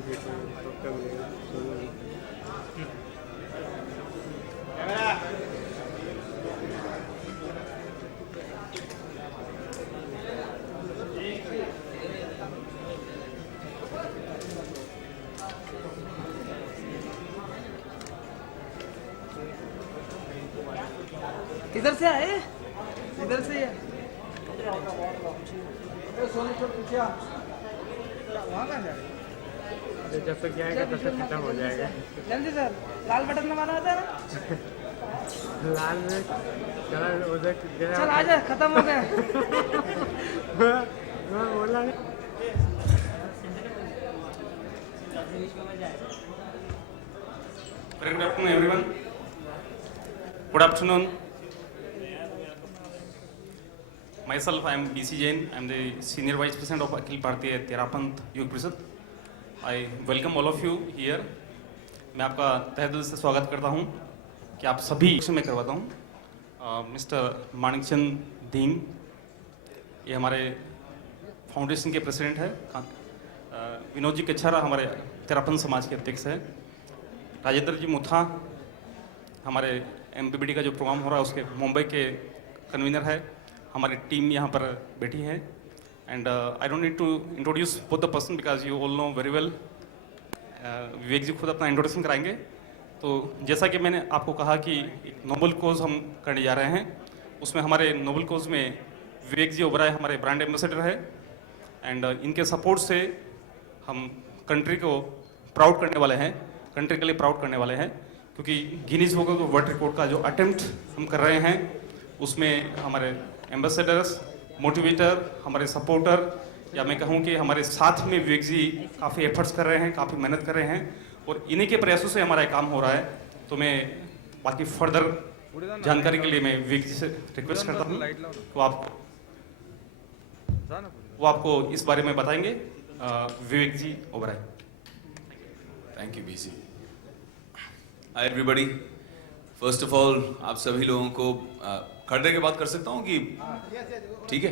देखो पक्का मिलेगा सोनू। इधर से आए, इधर से ये वहाँ कहाँ जा रहे तो जब तक जाएगा तब तक खत्म हो जाएगा। जल्दी सर, लाल बटन दबाना होता है ना। लाल में चला उधर चल आ जा, खत्म हो गया। मैं बोला नहीं। Very good afternoon, everyone. Good afternoon. Myself, I am BC Jain. I am the Senior Vice President of Akhil Bharatiya Terapanth Yug Parishad. I welcome all of you here. मैं आपका तहे दिल से स्वागत करता हूँ कि आप सभी मैं करवाता हूँ। मिस्टर माणिकचंद दीन, ये हमारे फाउंडेशन के प्रेसिडेंट है। विनोद जी कच्छारा हमारे तेरापंथ समाज के अध्यक्ष है। राजेंद्र जी मुथा हमारे MPBD का जो प्रोग्राम हो रहा है उसके मुंबई के कन्वीनर है। हमारी टीम यहाँ पर बैठी है and I don't need to introduce both the person because you all know very well. Vivek ji खुद अपना इंट्रोडक्शन कराएंगे। तो जैसा कि मैंने आपको कहा कि एक नोबल कोज हम करने जा रहे हैं, उसमें हमारे नोबल कोज में विवेक जी ओबराय हमारे ब्रांड एम्बेसडर है एंड इनके सपोर्ट से हम कंट्री को प्राउड करने वाले हैं, कंट्री के लिए प्राउड करने वाले हैं, क्योंकि Guinness book of world record का जो अटेम्प्ट हम कर रहे हैं उसमें हमारे एम्बेसडर्स, मोटिवेटर, हमारे सपोर्टर या मैं कहूँ कि हमारे साथ में विवेक जी काफ़ी एफर्ट्स कर रहे हैं, काफ़ी मेहनत कर रहे हैं और इन्हीं के प्रयासों से हमारा काम हो रहा है। तो मैं बाकी फर्दर जानकारी के लिए मैं विवेक जी से रिक्वेस्ट करता हूँ तो वो आपको इस बारे में बताएंगे। Vivek ji Oberoi. Thank you BC। Hi everybody. First of all आप सभी लोगों को खड़े के बात कर सकता हूँ कि ठीक है।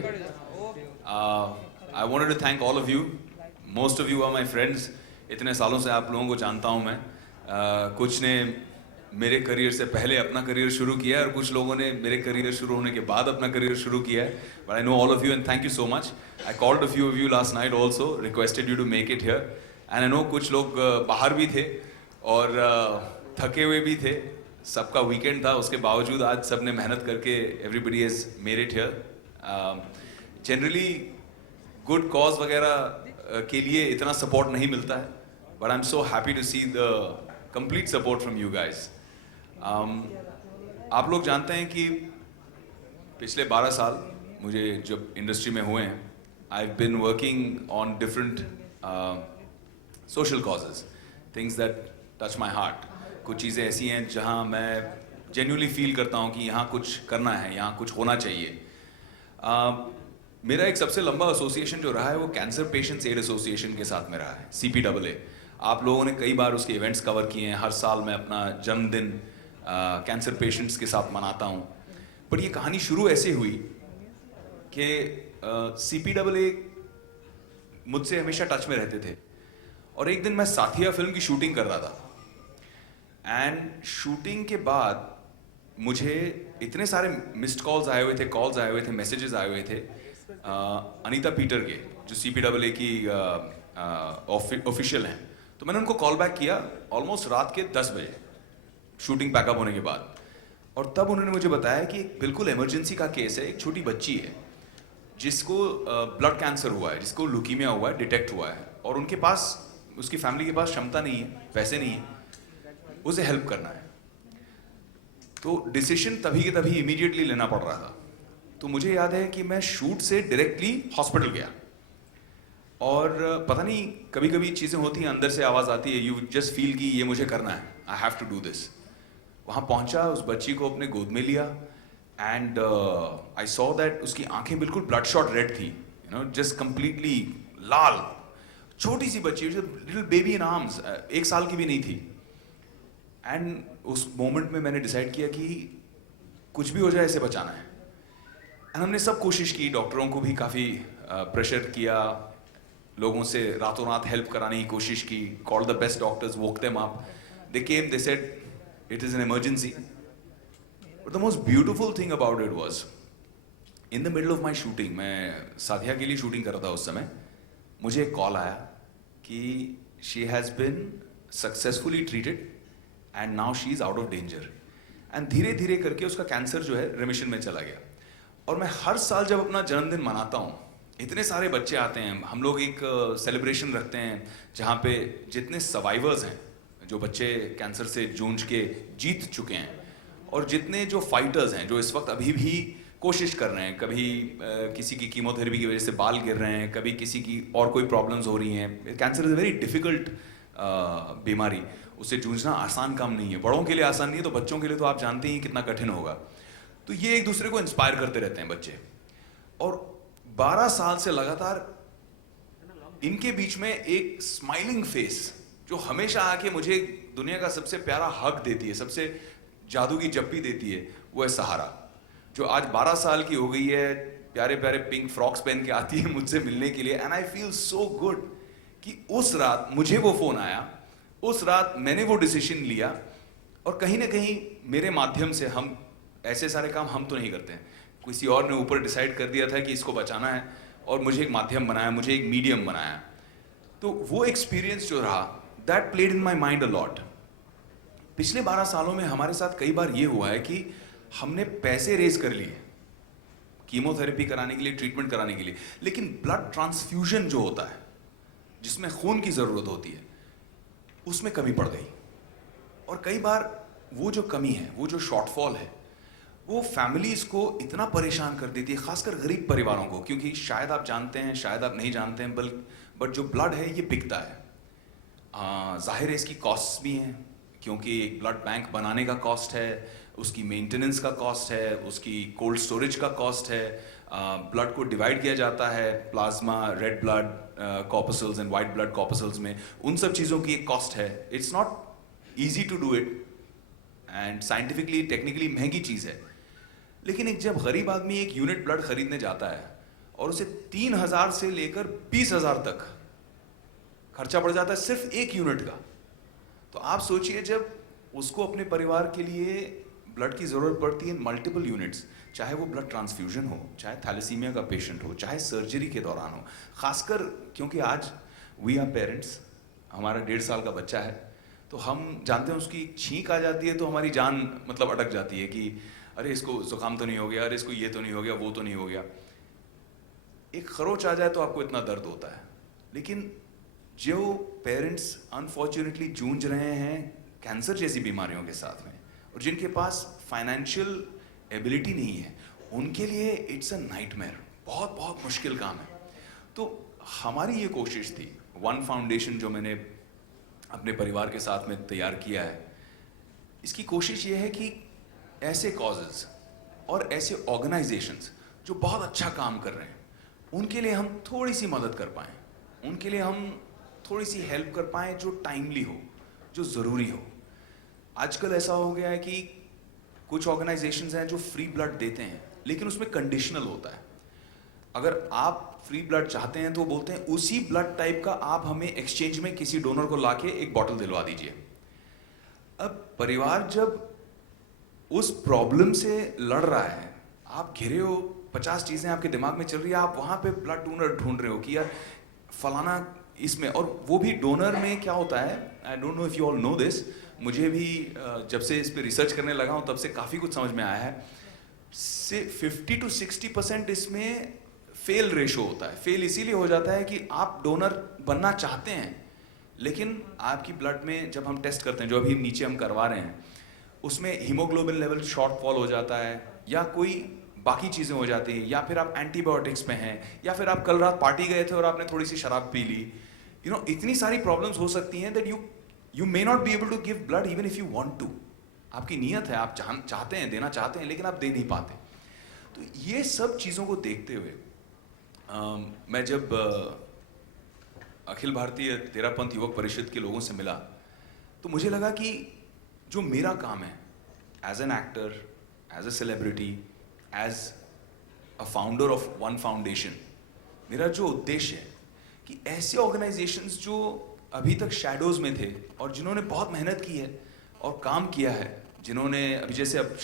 I wanted to thank all of you. Most of you are my friends. इतने सालों से आप लोगों को जानता हूँ मैं। कुछ ने मेरे करियर से पहले अपना करियर शुरू किया है और कुछ लोगों ने मेरे करियर शुरू होने के बाद अपना करियर शुरू किया है। But I know all of you and thank you so much. I called a few of you last night also, requested you to make it here and I know कुछ लोग बाहर भी थे और थके हुए भी थे। सबका वीकेंड था, उसके बावजूद आज सबने मेहनत करके everybody has made it here. Generally good cause वगैरह के लिए इतना सपोर्ट नहीं मिलता है, but I am so happy to see the complete support from you guys. आप लोग जानते हैं कि पिछले 12 साल मुझे जब इंडस्ट्री में हुए हैं, I have been working on different social causes, things that touch my heart. कुछ चीज़ें ऐसी हैं जहां मैं जेन्युइनली फील करता हूं कि यहाँ कुछ करना है, यहाँ कुछ होना चाहिए। मेरा एक सबसे लंबा एसोसिएशन जो रहा है वो कैंसर पेशेंट्स एड एसोसिएशन के साथ में रहा है, CPAA। आप लोगों ने कई बार उसके इवेंट्स कवर किए हैं। हर साल मैं अपना जन्मदिन कैंसर पेशेंट्स के साथ मनाता हूँ। बट ये कहानी शुरू ऐसे हुई कि CPAA मुझसे हमेशा टच में रहते थे और एक दिन मैं साथिया फिल्म की शूटिंग कर रहा था एंड शूटिंग के बाद मुझे इतने सारे मिस्ड कॉल्स आए हुए थे, कॉल्स आए हुए थे, मैसेजेस आए हुए थे अनीता पीटर के, जो CPAA की ऑफिशियल हैं। तो मैंने उनको कॉल बैक किया ऑलमोस्ट रात के 10 बजे शूटिंग पैकअप होने के बाद, और तब उन्होंने मुझे बताया कि एक बिल्कुल इमरजेंसी का केस है। एक छोटी बच्ची है जिसको ब्लड कैंसर हुआ है, जिसको ल्यूकीमिया हुआ है, डिटेक्ट हुआ है, और उनके पास, उसकी फैमिली के पास क्षमता नहीं है, पैसे नहीं है, उसे हेल्प करना है। तो डिसीजन तभी के तभी इमीडिएटली लेना पड़ रहा था। तो मुझे याद है कि मैं शूट से डायरेक्टली हॉस्पिटल गया और पता नहीं, कभी कभी चीज़ें होती हैं, अंदर से आवाज़ आती है, यू जस्ट फील कि ये मुझे करना है, I have to do this. वहाँ पहुँचा, उस बच्ची को अपने गोद में लिया एंड आई सॉ दैट उसकी आंखें बिल्कुल ब्लड शॉट रेड थी, यू नो, जस्ट कंप्लीटली लाल। छोटी सी बच्ची, लिटिल बेबी इन आर्म्स, 1 साल की भी नहीं थी। एंड उस मोमेंट में मैंने डिसाइड किया कि कुछ भी हो जाए इसे बचाना है। एंड हमने सब कोशिश की, डॉक्टरों को भी काफ़ी प्रेशर किया, लोगों से रातों रात हेल्प कराने की कोशिश की, call the best doctors, woke them up, they came, they said it is an emergency. But the most beautiful thing about it was, in the middle of my shooting, मैं साथिया के लिए शूटिंग कर रहा था उस समय, मुझे एक कॉल आया कि she has been successfully treated and now she is out of danger. And धीरे धीरे करके उसका कैंसर जो है रिमिशन में चला गया. और मैं हर साल जब अपना जन्मदिन मनाता हूँ, इतने सारे बच्चे आते हैं, हम लोग एक सेलिब्रेशन रखते हैं जहाँ पे जितने सर्वाइवर्स हैं, जो बच्चे कैंसर से जूझ के जीत चुके हैं, और जितने जो फाइटर्स हैं जो इस वक्त अभी भी कोशिश कर रहे हैं, कभी किसी की कीमोथेरेपी की वजह से बाल गिर रहे हैं, कभी किसी की और कोई प्रॉब्लम्स हो रही हैं. Cancer is a very difficult बीमारी, उससे जूझना आसान काम नहीं है. बड़ों के लिए आसान नहीं है, तो बच्चों के लिए तो आप जानते ही कितना कठिन होगा. तो ये एक दूसरे को इंस्पायर करते रहते हैं बच्चे. और 12 साल से लगातार इनके बीच में एक स्माइलिंग फेस जो हमेशा आके मुझे दुनिया का सबसे प्यारा हक देती है, सबसे जादू की जप्पी देती है, वो है सहारा, जो आज 12 साल की हो गई है, प्यारे प्यारे पिंक फ्रॉक्स पहन के आती है मुझसे मिलने के लिए. And I feel so good कि उस रात मुझे वो फोन आया, उस रात मैंने वो डिसीजन लिया, और कहीं ना कहीं मेरे माध्यम से, हम ऐसे सारे काम हम तो नहीं करते हैं, किसी और ने ऊपर डिसाइड कर दिया था कि इसको बचाना है, और मुझे एक माध्यम बनाया, मुझे एक मीडियम बनाया. तो वो एक्सपीरियंस जो रहा, that played in my mind a lot. पिछले 12 सालों में हमारे साथ कई बार ये हुआ है कि हमने पैसे रेज कर लिए कीमोथेरेपी कराने के लिए, ट्रीटमेंट कराने के लिए, लेकिन ब्लड ट्रांसफ्यूजन जो होता है, जिसमें खून की जरूरत होती है, उसमें कमी पड़ गई. और कई बार वो जो कमी है, वो जो शॉर्टफॉल है, वो फैमिलीज को इतना परेशान कर देती है, खासकर गरीब परिवारों को, क्योंकि शायद आप जानते हैं, शायद आप नहीं जानते हैं, बट जो ब्लड है ये बिकता है. जाहिर है इसकी कॉस्ट भी हैं, क्योंकि एक ब्लड बैंक बनाने का कॉस्ट है, उसकी मेंटेनेंस का कॉस्ट है, उसकी कोल्ड स्टोरेज का कॉस्ट है, ब्लड को डिवाइड किया जाता है plasma, red blood corpuscles and white blood corpuscles में, उन सब चीज़ों की एक कॉस्ट है. It's not easy to do it, and scientifically technically महंगी चीज़ है. लेकिन एक जब गरीब आदमी एक यूनिट ब्लड खरीदने जाता है और उसे 3,000 से लेकर 20,000 तक खर्चा पड़ जाता है सिर्फ एक यूनिट का, तो आप सोचिए जब उसको अपने परिवार के लिए ब्लड की ज़रूरत पड़ती है मल्टीपल यूनिट्स, चाहे वो ब्लड ट्रांसफ्यूजन हो, चाहे थैलेसीमिया का पेशेंट हो, चाहे सर्जरी के दौरान हो. खासकर क्योंकि आज वी आर पेरेंट्स, हमारा 1.5 साल का बच्चा है, तो हम जानते हैं उसकी छींक आ जाती है तो हमारी जान मतलब अटक जाती है कि अरे इसको जुकाम तो नहीं हो गया, अरे इसको ये तो नहीं हो गया, वो तो नहीं हो गया. एक खरोच आ जाए तो आपको इतना दर्द होता है. लेकिन जो पेरेंट्स अनफॉर्चुनेटली जूझ रहे हैं कैंसर जैसी बीमारियों के साथ में, और जिनके पास फाइनेंशियल एबिलिटी नहीं है, उनके लिए इट्स अ नाइटमेयर, बहुत बहुत मुश्किल काम है. तो हमारी ये कोशिश थी, वन फाउंडेशन जो मैंने अपने परिवार के साथ में तैयार किया है, इसकी कोशिश ये है कि ऐसे कॉजेज और ऐसे ऑर्गेनाइजेशंस जो बहुत अच्छा काम कर रहे हैं, उनके लिए हम थोड़ी सी मदद कर पाएँ, उनके लिए हम थोड़ी सी हेल्प कर पाएँ जो टाइमली हो, जो ज़रूरी हो. आजकल ऐसा हो गया है कि कुछ ऑर्गेनाइजेशंस हैं जो फ्री ब्लड देते हैं, लेकिन उसमें कंडीशनल होता है. अगर आप फ्री ब्लड चाहते हैं तो बोलते हैं उसी ब्लड टाइप का आप हमें एक्सचेंज में किसी डोनर को लाके एक बॉटल दिलवा दीजिए. अब परिवार जब उस प्रॉब्लम से लड़ रहा है, आप घिरे हो, 50 चीज़ें आपके दिमाग में चल रही है, आप वहाँ पे ब्लड डोनर ढूंढ रहे हो कि यार फलाना इसमें, और वो भी डोनर में क्या होता है, I don't know if you all no this, मुझे भी जब से इस पर रिसर्च करने लगा हूँ तब से काफ़ी कुछ समझ में आया है. से 50 to 60% इसमें फेल रेशो होता है. फेल इसीलिए हो जाता है कि आप डोनर बनना चाहते हैं, लेकिन आपकी ब्लड में जब हम टेस्ट करते हैं, जो अभी नीचे हम करवा रहे हैं, उसमें हीमोग्लोबिन लेवल शॉर्टफॉल हो जाता है, या कोई बाकी चीज़ें हो जाती हैं, या फिर आप एंटीबायोटिक्स पे हैं, या फिर आप कल रात पार्टी गए थे और आपने थोड़ी सी शराब पी ली. इतनी सारी प्रॉब्लम्स हो सकती हैं that you may not be able to give blood even if you want to. आपकी नीयत है, आप चाहते हैं, देना चाहते हैं, लेकिन आप दे नहीं पाते. तो ये सब चीज़ों को देखते हुए मैं जब अखिल भारतीय तेरापंथ युवक परिषद के लोगों से मिला, तो मुझे लगा कि जो मेरा काम है as an actor, as a celebrity, as a founder of One Foundation, मेरा जो उद्देश्य है कि ऐसे ऑर्गेनाइजेशंस जो अभी तक शैडोज में थे और जिन्होंने बहुत मेहनत की है और काम किया है, जिन्होंने अभी जैसे अब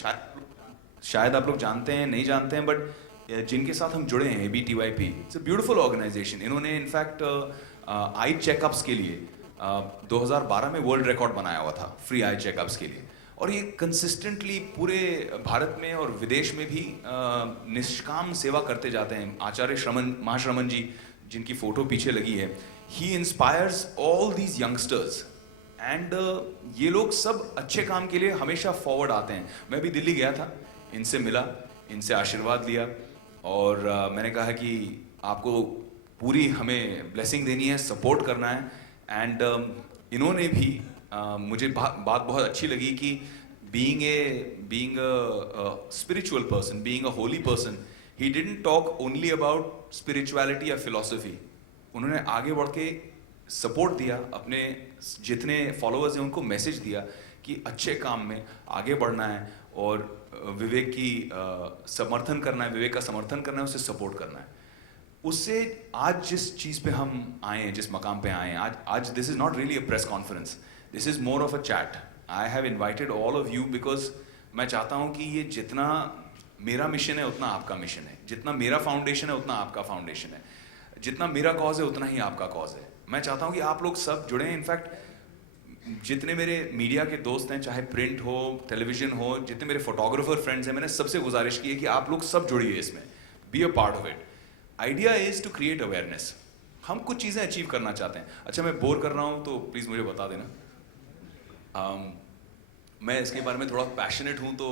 शायद आप लोग जानते हैं नहीं जानते हैं, बट जिनके साथ हम जुड़े हैं ABTYP, it's a beautiful organization. इन्होंने इनफैक्ट आई चेकअप्स के लिए 2012 में वर्ल्ड रिकॉर्ड बनाया हुआ था फ्री आई चेकअप्स के लिए, और ये कंसिस्टेंटली पूरे भारत में और विदेश में भी निष्काम सेवा करते जाते हैं। आचार्य श्रमण महाश्रमण जी, जिनकी फोटो पीछे लगी है, he inspires all these youngsters and ये लोग सब अच्छे काम के लिए हमेशा फॉरवर्ड आते हैं। मैं भी दिल्ली गया था, इनसे मिला, इनसे आशीर्वाद लिया, और मैंने कहा कि आपको पूरी हमें ब्लेसिंग देनी है, सपोर्ट करना है। एंड इन्होंने भी मुझे बात बहुत अच्छी लगी कि being a spiritual person, being a holy person, he didn't talk only about spirituality or philosophy. उन्होंने आगे बढ़ के सपोर्ट दिया, अपने जितने फॉलोअर्स हैं उनको मैसेज दिया कि अच्छे काम में आगे बढ़ना है और विवेक की समर्थन करना है, विवेक का समर्थन करना है, उसे सपोर्ट करना है। उससे आज जिस चीज़ पे हम आए हैं, जिस मकाम पे आए हैं, आज this is not really a press conference, this is more of a chat. I have invited all of you because मैं चाहता हूँ कि ये जितना मेरा मिशन है उतना आपका मिशन है, जितना मेरा फाउंडेशन है उतना आपका फाउंडेशन है, जितना मेरा कॉज है उतना ही आपका कॉज है। मैं चाहता हूँ कि आप लोग सब जुड़े हैं। इनफैक्ट जितने मेरे मीडिया के दोस्त हैं, चाहे प्रिंट हो, टेलीविजन हो, जितने मेरे फोटोग्राफर फ्रेंड्स हैं, मैंने सबसे गुजारिश की है कि आप लोग सब जुड़िए इसमें, be a part of it. Idea is to create awareness. हम कुछ चीज़ें अचीव करना चाहते हैं। अच्छा, मैं बोर कर रहा हूँ तो प्लीज़ मुझे बता देना। मैं इसके बारे में थोड़ा पैशनेट हूँ, तो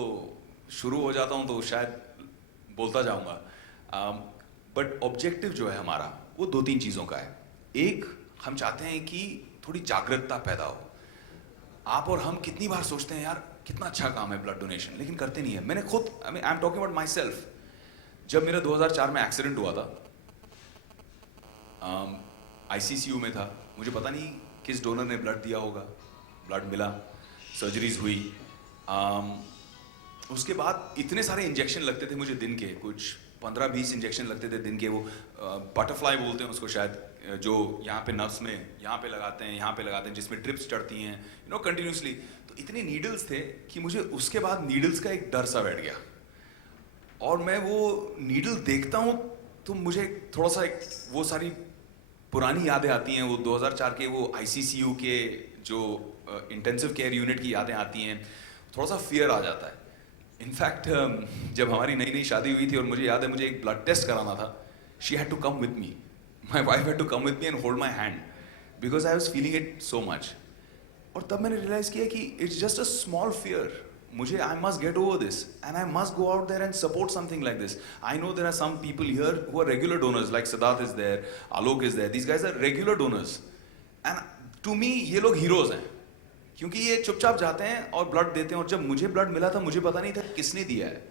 शुरू हो जाता हूँ तो शायद बोलता जाऊँगा। बट ऑब्जेक्टिव जो है हमारा वो 2-3 चीज़ों का है। एक, हम चाहते हैं कि थोड़ी जागरूकता पैदा हो। आप और हम कितनी बार सोचते हैं यार कितना अच्छा काम है ब्लड डोनेशन, लेकिन करते नहीं है। मैंने खुद, I am talking about my self, जब मेरा 2004 में एक्सीडेंट हुआ था, ICCU में था, मुझे पता नहीं किस डोनर ने ब्लड दिया होगा, ब्लड मिला, सर्जरीज हुई। उसके बाद इतने सारे इंजेक्शन लगते थे मुझे दिन के, कुछ 15-20 इंजेक्शन लगते थे दिन के। वो बटरफ्लाई बोलते हैं उसको शायद, जो यहाँ पे नर्व्स में यहाँ पे लगाते हैं, यहाँ पे लगाते हैं, जिसमें ड्रिप्स चढ़ती हैं, यू नो, कंटिन्यूसली। तो इतने नीडल्स थे कि मुझे उसके बाद नीडल्स का एक डर सा बैठ गया, और मैं वो नीडल देखता हूँ तो मुझे थोड़ा सा वो सारी पुरानी यादें आती हैं। वो 2004 के वो ICCU के जो इंटेंसिव केयर यूनिट की यादें आती हैं, थोड़ा सा फियर आ जाता है। इनफैक्ट जब हमारी नई नई शादी हुई थी और मुझे याद है मुझे एक ब्लड टेस्ट कराना था, she had to come with me, my wife had to come with me and hold my hand because I was feeling it so much. और तब मैंने रियलाइज किया कि it's just a small fear. मुझे, I must get over this and I must go out there and support something like this. I know there are some people here who are regular donors, like Siddharth is there, Alok is there, these guys are regular donors and to me ये लोग heroes हैं, क्योंकि ये चुपचाप जाते हैं और blood देते हैं। और जब मुझे ब्लड मिला था मुझे पता नहीं था किसने दिया है,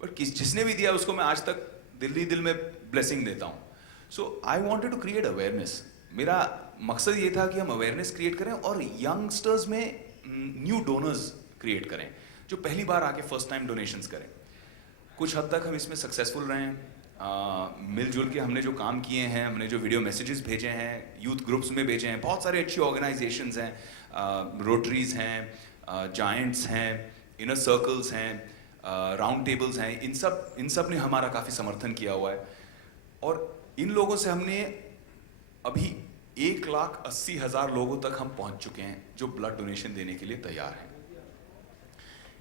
बट जिसने भी दिया उसको मैं आज तक दिल में ब्लेसिंग देता हूँ। So I wanted to create awareness. मेरा मकसद ये था कि हम अवेयरनेस क्रिएट करें और यंगस्टर्स में न्यू डोनर्स क्रिएट करें जो पहली बार आके फर्स्ट टाइम डोनेशंस करें। कुछ हद तक हम इसमें सक्सेसफुल रहे हैं। मिलजुल के हमने जो काम किए हैं, हमने जो वीडियो मैसेजेस भेजे हैं, यूथ ग्रुप्स में भेजे हैं, बहुत सारे अच्छी ऑर्गेनाइजेशंस हैं, रोटरीज हैं, जायंट्स हैं, इनर सर्कल्स हैं, राउंड टेबल्स हैं, इन सब ने हमारा काफ़ी समर्थन किया हुआ है। और इन लोगों से हमने अभी 1,80,000 लोगों तक हम पहुंच चुके हैं जो ब्लड डोनेशन देने के लिए तैयार हैं।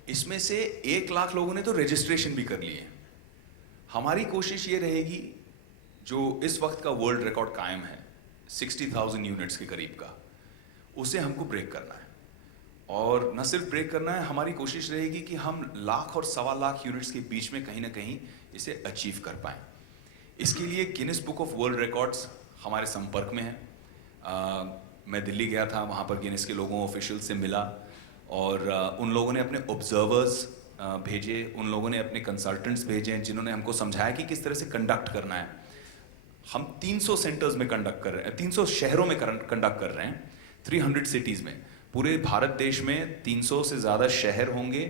इसमें से 1 लाख लोगों ने तो रजिस्ट्रेशन भी कर लिए। हमारी कोशिश ये रहेगी, जो इस वक्त का वर्ल्ड रिकॉर्ड कायम है 60,000 यूनिट्स के करीब का, उसे हमको ब्रेक करना है। और न सिर्फ ब्रेक करना है, हमारी कोशिश रहेगी कि हम 1 लाख और 1.25 लाख यूनिट्स के बीच में कहीं ना कहीं इसे अचीव कर पाएं। इसके लिए Guinness book of world records हमारे संपर्क में है। मैं दिल्ली गया था, वहाँ पर गिनीज के लोगों ऑफिशियल से मिला, और उन लोगों ने अपने ऑब्जर्वर्स भेजे, उन लोगों ने अपने कंसल्टेंट्स भेजे जिन्होंने हमको समझाया कि किस तरह से कंडक्ट करना है। हम 300 सेंटर्स में कंडक्ट कर रहे हैं, 300 शहरों में कंडक्ट कर रहे हैं, 300 सिटीज़ में। पूरे भारत देश में 300 से ज़्यादा शहर होंगे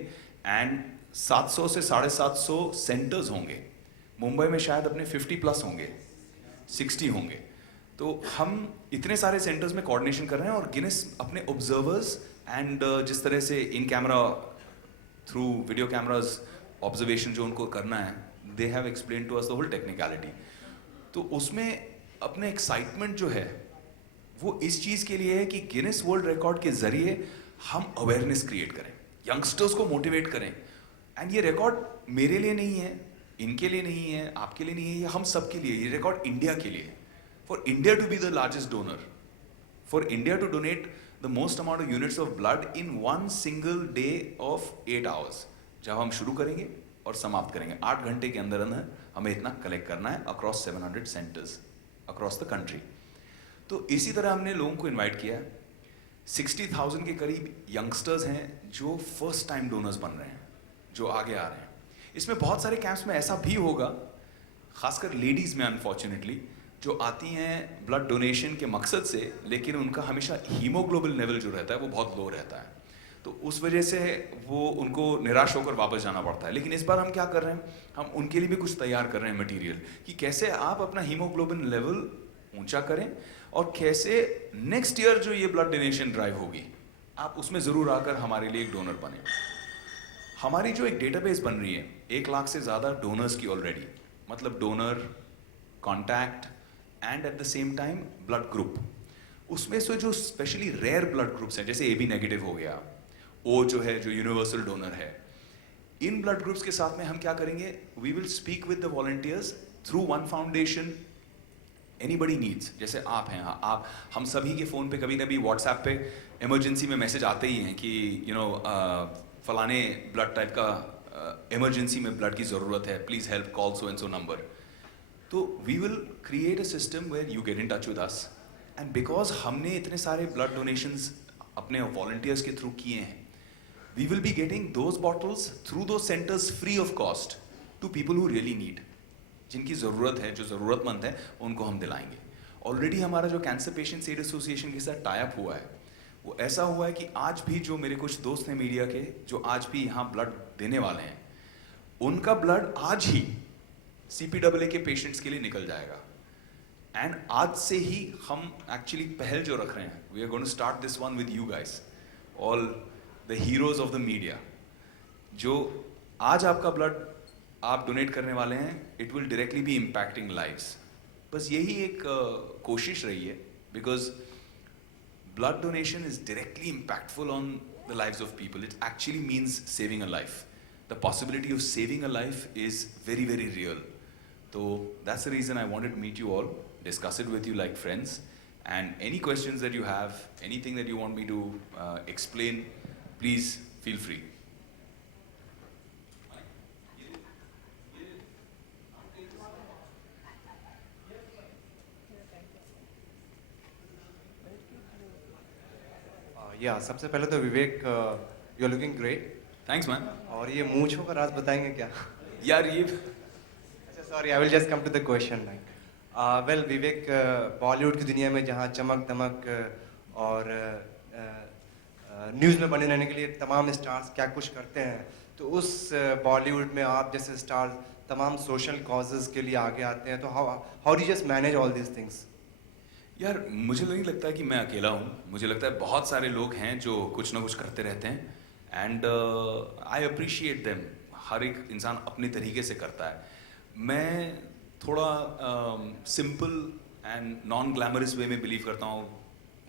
एंड 700 से 750 सेंटर्स होंगे। मुंबई में शायद अपने 50+ होंगे, 60 होंगे। तो हम इतने सारे सेंटर्स में कोऑर्डिनेशन कर रहे हैं और गिनेस अपने ऑब्जर्वर्स एंड जिस तरह से इन camera through video cameras observation जो उनको करना है, they have explain to us the whole technicality. तो उसमें अपने एक्साइटमेंट जो है वो इस चीज़ के लिए है कि गिनेस वर्ल्ड रिकॉर्ड के जरिए हम अवेयरनेस क्रिएट करें, यंगस्टर्स को मोटिवेट करें। एंड ये रिकॉर्ड मेरे लिए नहीं है, इनके लिए नहीं है, आपके लिए नहीं है, ये हम सब के लिए। ये रिकॉर्ड इंडिया के लिए, for India to be the largest donor, for India to donate the most amount of units of blood in 1 single day of 8 hours. जब हम शुरू करेंगे और समाप्त करेंगे 8 घंटे के अंदर अंदर हमें इतना कलेक्ट करना है across 700 centres across the country. तो इसी तरह हमने लोगों को इन्वाइट किया है। 60,000 के करीब यंगस्टर्स हैं जो फर्स्ट टाइम डोनर्स बन रहे हैं, जो आगे आ रहे हैं। इसमें बहुत सारे कैंप्स में ऐसा भी होगा, खासकर लेडीज़ में अनफॉर्चुनेटली, जो आती हैं ब्लड डोनेशन के मकसद से, लेकिन उनका हमेशा हीमोग्लोबिन लेवल जो रहता है वो बहुत लो रहता है, तो उस वजह से वो उनको निराश होकर वापस जाना पड़ता है। लेकिन इस बार हम क्या कर रहे हैं, हम उनके लिए भी कुछ तैयार कर रहे हैं मटेरियल, कि कैसे आप अपना हीमोग्लोबिन लेवल ऊंचा करें और कैसे नेक्स्ट ईयर जो ये ब्लड डोनेशन ड्राइव होगी, आप उसमें ज़रूर आकर हमारे लिए एक डोनर बने। हमारी जो एक डेटाबेस बन रही है 1 लाख से ज़्यादा डोनर्स की ऑलरेडी, मतलब donor, contact and at the same time blood group. उसमें से जो स्पेशली रेयर ब्लड ग्रुप्स हैं, जैसे AB नेगेटिव हो गया, O जो है जो यूनिवर्सल डोनर है, इन ब्लड ग्रुप्स के साथ में हम क्या करेंगे, we will speak with the volunteers through One Foundation. Anybody needs, जैसे आप हैं, आप हम सभी के फ़ोन पे कभी कभी व्हाट्सएप पे इमरजेंसी में मैसेज आते ही हैं कि फलाने ब्लड टाइप का इमरजेंसी में ब्लड की ज़रूरत है, please help, call so and so number. तो we will create a system where you get in touch with us, and because हमने इतने सारे ब्लड डोनेशंस अपने वॉलंटियर्स के थ्रू किए हैं, we will be getting those bottles through दो centres free of cost to people who really need, जिनकी ज़रूरत है, जो ज़रूरतमंद है, उनको हम दिलाएंगे। ऑलरेडी हमारा जो कैंसर पेशेंट्स एड एसोसिएशन के साथ टाई अप हुआ है, वो ऐसा हुआ है कि आज भी जो मेरे कुछ दोस्त हैं मीडिया के, जो आज भी यहाँ ब्लड देने वाले हैं, उनका ब्लड आज ही CPAA के पेशेंट्स के लिए निकल जाएगा। एंड आज से ही हम एक्चुअली पहल जो रख रहे हैं, we are going to start this one with you guys, all the heroes of the media. जो आज आपका ब्लड आप डोनेट करने वाले हैं, it will directly be impacting lives. बस यही एक कोशिश रही है, because blood donation is directly impactful on the lives of people. It actually means saving a life. The possibility of saving a life is very, very real. So that's the reason I wanted to meet you all, discuss it with you like friends, and any questions that you have, anything that you want me to explain, please feel free. या सबसे पहले तो Vivek, you are looking great. Thanks man. और ये मूंछों का राज बताएंगे क्या? यार ये अच्छा sorry, I will just come to the question. Like well Vivek, Bollywood की दुनिया में जहाँ चमक दमक और न्यूज़ में बने रहने के लिए तमाम स्टार्स क्या कुछ करते हैं, तो उस बॉलीवुड में आप जैसे स्टार्स तमाम सोशल कॉजेज़ के लिए आगे आते हैं, तो how do just manage all these things? यार मुझे नहीं लगता कि मैं अकेला हूँ, मुझे लगता है बहुत सारे लोग हैं जो कुछ ना कुछ करते रहते हैं, एंड आई अप्रिशिएट देम। हर एक इंसान अपने तरीके से करता है। मैं थोड़ा सिंपल एंड नॉन ग्लैमरस वे में बिलीव करता हूँ,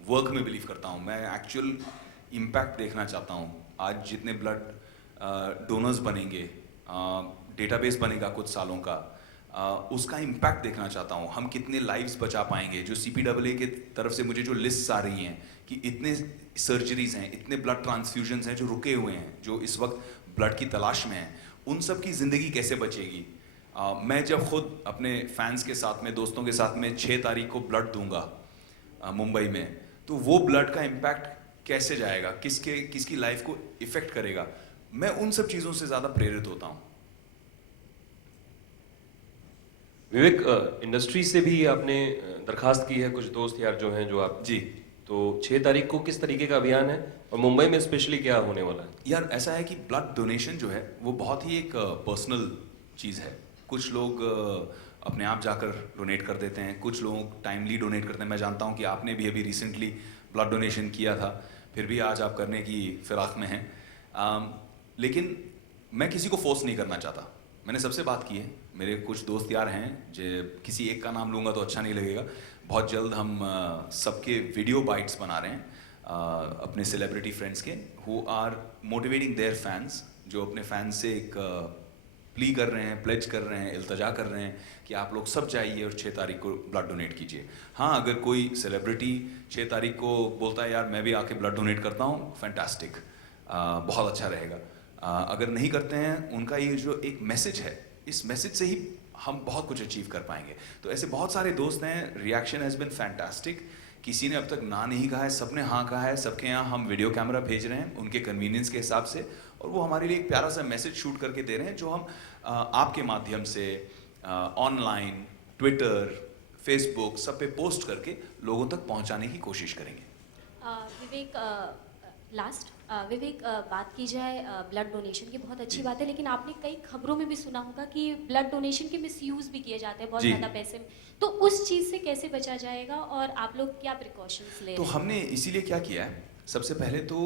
वर्क में बिलीव करता हूँ। मैं एक्चुअल इम्पैक्ट देखना चाहता हूँ। आज जितने ब्लड डोनर्स बनेंगे, डेटाबेस बनेगा कुछ सालों का, उसका इम्पैक्ट देखना चाहता हूँ। हम कितने लाइव्स बचा पाएंगे। जो CPAA के तरफ से मुझे जो लिस्ट्स आ रही हैं कि इतने सर्जरीज हैं, इतने ब्लड ट्रांसफ्यूजन्स हैं जो रुके हुए हैं, जो इस वक्त ब्लड की तलाश में हैं, उन सब की ज़िंदगी कैसे बचेगी। मैं जब खुद अपने फैंस के साथ में, दोस्तों के साथ में 6 तारीख को ब्लड दूंगा मुंबई में, तो वो ब्लड का इम्पैक्ट कैसे जाएगा, किसकी लाइफ को इफ़ेक्ट करेगा, मैं उन सब चीज़ों से ज़्यादा प्रेरित होता हूँ। विवेक, इंडस्ट्री से भी आपने दरखास्त की है, कुछ दोस्त यार जो हैं, जो आप जी, तो 6 तारीख को किस तरीके का अभियान है और मुंबई में स्पेशली क्या होने वाला है? यार ऐसा है कि ब्लड डोनेशन जो है वो बहुत ही एक पर्सनल चीज़ है। कुछ लोग अपने आप जाकर डोनेट कर देते हैं, कुछ लोग टाइमली डोनेट करते हैं। मैं जानता हूँ कि आपने भी अभी रिसेंटली ब्लड डोनेशन किया था, फिर भी आज आप करने की फिराक में हैं। लेकिन मैं किसी को फोर्स नहीं करना चाहता। मैंने सबसे बात की है, मेरे कुछ दोस्त यार हैं, जो किसी एक का नाम लूँगा तो अच्छा नहीं लगेगा। बहुत जल्द हम सबके वीडियो बाइट्स बना रहे हैं अपने सेलिब्रिटी फ्रेंड्स के, who are motivating their fans, जो अपने फैंस से एक प्ली कर रहे हैं, प्लेज कर रहे हैं, इल्तजा कर रहे हैं कि आप लोग सब जाइए और 6 तारीख को ब्लड डोनेट कीजिए। हाँ, अगर कोई सेलिब्रिटी 6 तारीख को बोलता है यार मैं भी आके ब्लड डोनेट करता हूँ, फैंटास्टिक, बहुत अच्छा रहेगा। अगर नहीं करते हैं, उनका ये जो एक मैसेज है, इस मैसेज से ही हम बहुत कुछ अचीव कर पाएंगे। तो ऐसे बहुत सारे दोस्त हैं, रिएक्शन हैज़ बिन फैंटास्टिक। किसी ने अब तक ना नहीं कहा है, सबने हाँ कहा है। सबके यहाँ हम वीडियो कैमरा भेज रहे हैं उनके कन्वीनियंस के हिसाब से, और वो हमारे लिए एक प्यारा सा मैसेज शूट करके दे रहे हैं, जो हम आपके माध्यम से ऑनलाइन, ट्विटर, फेसबुक, सब पे पोस्ट करके लोगों तक पहुंचाने की कोशिश करेंगे। विवेक, लास्ट विवेक, बात की जाए ब्लड डोनेशन की, बहुत अच्छी बात है, लेकिन आपने कई खबरों में भी सुना होगा कि ब्लड डोनेशन के मिसयूज भी किए जाते हैं बहुत जी। ज़्यादा पैसे में, तो उस चीज़ से कैसे बचा जाएगा और आप लोग क्या प्रिकॉशंस ले तो रहे हैं? हमने इसीलिए क्या किया है, सबसे पहले तो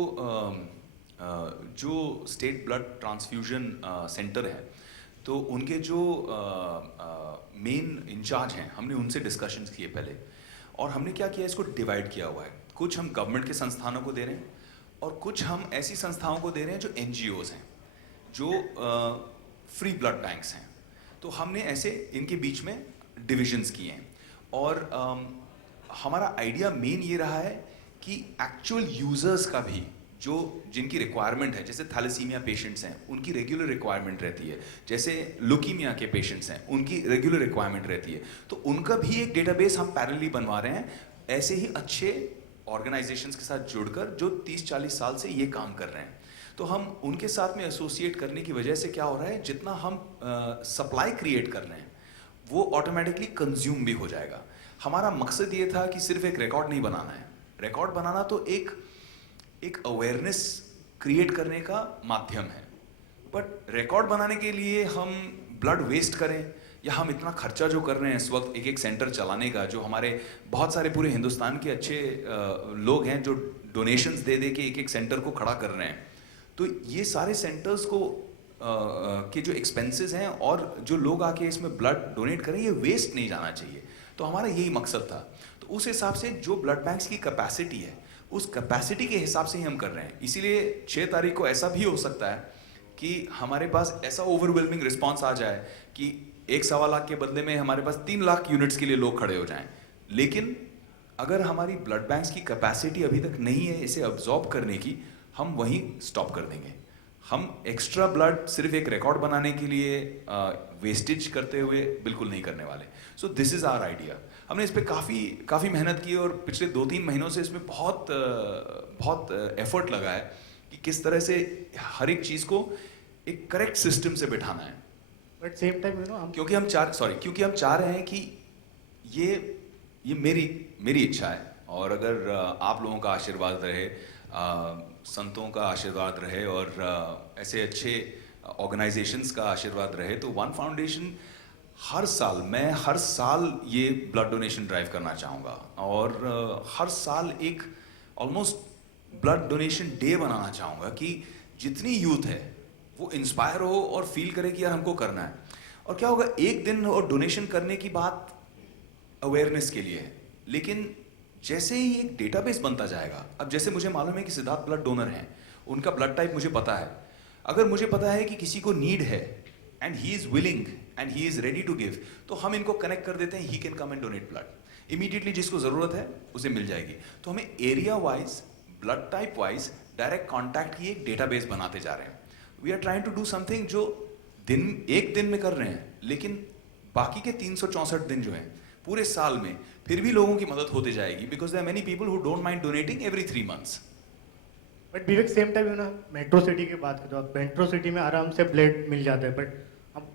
जो स्टेट ब्लड ट्रांसफ्यूजन सेंटर है, तो उनके जो मेन इंचार्ज हैं, हमने उनसे डिस्कशंस किए पहले, और हमने क्या किया, इसको डिवाइड किया हुआ है। कुछ हम गवर्नमेंट के संस्थानों को दे रहे हैं और कुछ हम ऐसी संस्थाओं को दे रहे हैं जो NGOs हैं, जो फ्री ब्लड बैंक्स हैं। तो हमने ऐसे इनके बीच में डिविजन्स किए हैं, और हमारा आइडिया मेन ये रहा है कि एक्चुअल यूजर्स का भी, जो जिनकी रिक्वायरमेंट है, जैसे थैलेसीमिया पेशेंट्स हैं, उनकी रेगुलर रिक्वायरमेंट रहती है, जैसे लुकीमिया के पेशेंट्स हैं, उनकी रेगुलर रिक्वायरमेंट रहती है, तो उनका भी एक डेटाबेस हम पैरेलली बनवा रहे हैं, ऐसे ही अच्छे ऑर्गेनाइजेशंस के साथ जुड़कर, जो 30-40 साल से ये काम कर रहे हैं। तो हम उनके साथ में एसोसिएट करने की वजह से क्या हो रहा है, जितना हम सप्लाई क्रिएट कर रहे हैं, वो ऑटोमेटिकली कंज्यूम भी हो जाएगा। हमारा मकसद ये था कि सिर्फ एक रिकॉर्ड नहीं बनाना है, रिकॉर्ड बनाना तो एक अवेयरनेस क्रिएट करने का माध्यम है, बट रिकॉर्ड बनाने के लिए हम ब्लड वेस्ट करें, या हम इतना खर्चा जो कर रहे हैं इस वक्त एक सेंटर चलाने का, जो हमारे बहुत सारे पूरे हिंदुस्तान के अच्छे लोग हैं जो डोनेशंस दे दे के एक सेंटर को खड़ा कर रहे हैं, तो ये सारे सेंटर्स को के जो एक्सपेंसेस हैं और जो लोग आके इसमें ब्लड डोनेट करें, ये वेस्ट नहीं जाना चाहिए। तो हमारा यही मकसद था। तो उस हिसाब से जो ब्लड बैंक्स की कैपेसिटी है, उस कैपेसिटी के हिसाब से ही हम कर रहे हैं। इसीलिए 6 तारीख को ऐसा भी हो सकता है कि हमारे पास ऐसा ओवरवेलमिंग रिस्पॉन्स आ जाए कि 1-1.25 लाख के बदले में हमारे पास 3 लाख यूनिट्स के लिए लोग खड़े हो जाएं। लेकिन अगर हमारी ब्लड बैंक्स की कैपेसिटी अभी तक नहीं है इसे अब्जॉर्ब करने की, हम वहीं स्टॉप कर देंगे। हम एक्स्ट्रा ब्लड सिर्फ एक रिकॉर्ड बनाने के लिए वेस्टेज करते हुए बिल्कुल नहीं करने वाले। So this is our idea. हमने इस पर काफ़ी मेहनत की और पिछले 2-3 महीनों से इसमें बहुत एफर्ट लगा है कि किस तरह से हर एक चीज़ को एक करेक्ट सिस्टम से बिठाना है। बट सेम टाइम हम क्योंकि हम चाह रहे हैं कि ये मेरी इच्छा है, और अगर आप लोगों का आशीर्वाद रहे, संतों का आशीर्वाद रहे, और ऐसे अच्छे ऑर्गेनाइजेशंस का आशीर्वाद रहे, तो वन फाउंडेशन हर साल ये ब्लड डोनेशन ड्राइव करना चाहूँगा, और हर साल एक ऑलमोस्ट ब्लड डोनेशन डे बनाना चाहूँगा कि जितनी यूथ है वो इंस्पायर हो और फील करे कि यार हमको करना है। और क्या होगा, एक दिन और डोनेशन करने की बात अवेयरनेस के लिए है, लेकिन जैसे ही एक डेटाबेस बनता जाएगा, अब जैसे मुझे मालूम है कि सिद्धार्थ ब्लड डोनर हैं, उनका ब्लड टाइप मुझे पता है, अगर मुझे पता है कि किसी को नीड है and he is willing and he is ready to give, तो हम इनको कनेक्ट कर देते हैं, he can come and donate blood immediately, जिसको जरूरत है उसे मिल जाएगी। तो हमें area wise, blood type wise direct contact की एक डेटाबेस बनाते जा रहे हैं। We are trying to do something जो एक दिन में कर रहे हैं, लेकिन बाकी के 364 दिन जो हैं पूरे साल में फिर भी लोगों की मदद होती जाएगी, because there are many people who don't mind donating every 3 months। But Vivek same time metro city की बात करो, मेट्रो सिटी में आराम से ब्लड मिल जाता है, बट हम